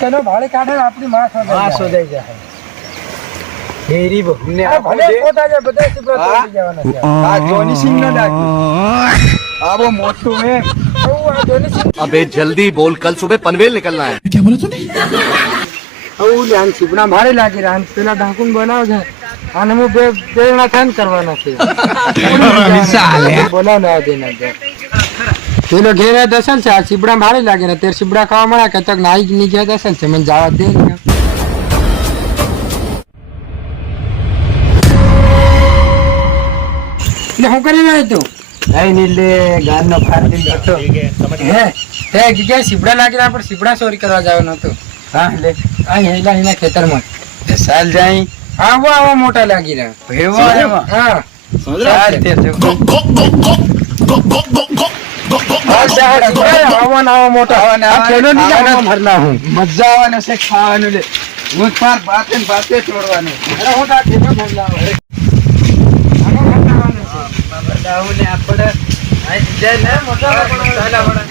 चलो भाड़े काटे अपनी मां सो जाए हेरी बहने भले पोता जे बदे सिब्रा तोड़ी जवाना છે આ જોની સિંહ ના ડાકી આવો મોટું મે ઓ આ જોની સિંહ अबे जल्दी बोल कल सुबह पनवेल निकलना है क्या बोला तूने ઓ લ્યાન સિબડા મારે લાગી રાન પેલા ઢાકુન બનાવ છે અને હું બેરણા થાન કરવાના છે સાલે બોલાવ ના દેના દે પેલો ઘેરે દસલ છે આ સિબડા મારે લાગે ને તેર સિબડા ખાવા મળે કે તક નાઈ ની ગયા દસલ છે મને જવા દે ને હું કરી રહ્યો તું નહીં નીલે ગાન નો ફાડ દીધો હતો હે તે ગયા સિબડા લાગેલા પર સિબડા ચોરી કરવા જવાનો હતો હા લે આ હેલા એના ખેતરમાં સાલ જાય આવો આવો મોટા લાગી રહ્યા એવો એવો હા સાલ તે આવો આવો મોટા આ ખેલો ની ભરલા હું મજા આવવાનો છે ખાવાનું લે હું પાર બાતે છોડવાનું અરે હું આ ખેલો ભરલા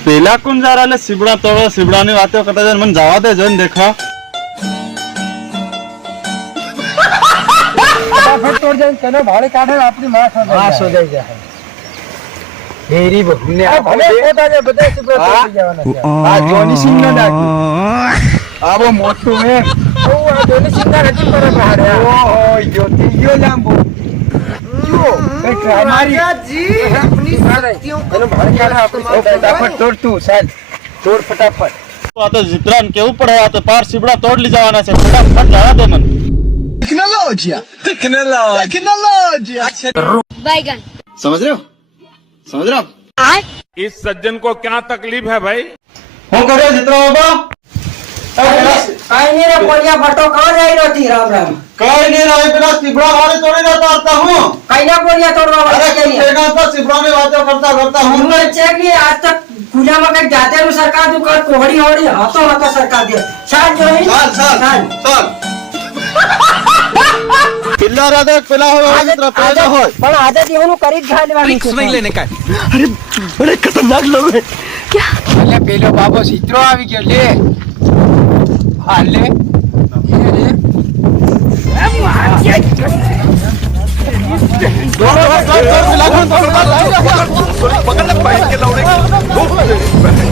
પેલા કોણ જરા લે સિબડા તોડો સિબડાની વાતો કરતા જાય મને જવા દે જન દેખા फटाफट तोड़ जाए चलो भाड़े काटे अपनी मां सो जाए हेरी बहने भले पोता जे बदे सिब्रा तोड़ी जवाना છે આ જોની સિંહ ના ડાકી આવો મોટું મે ઓ આ જોની સિંહ ના રજી પર બહાર ઓ જ્યોતિ ગયો લાંબો જો બેટા हमारी जी अपनी शक्तियों को भाड़े काटे अपनी फटाफट तोड़ तू साल तोड़ फटाफट આ તો જીતરાન કેવું પડે આ તો પાર સિબડા તોડ લી જવાના છે ફટાફટ જવા દે મને टेक्नोलॉजी बैगन समझ रहे हो इस सज्जन को क्या तकलीफ है भाई હું કર્યો જીતરા બાબા કાઈ ને રે પોલિયા ફટો કવા જાય નતી રામ રામ કઈ નહીં રહે પેલા સિબડા વાળે તોડી જતા હતા હું કાઈના પોલિયા તોડવા અરે વાળા કે એના તો સિબડાની વાતો કરતા હું हमने चेक नहीं आज तक खुलामा कहीं जाते हैं सरकार तो कर कोहड़ी होड़ी हाथों सरकार दे शायद जो है ચાલ પિલ્લા રાધે પેલા હોય જીતરા પેલા હોય પણ આદત એવું કરી જ ખાલેવાની છે नहीं लेने का બડે ખતરનાક લોગ હે એટલે પેલો બાબો સિત્રો આવી ગયો લે હા લે पकड़ ले बाइक के लौड़े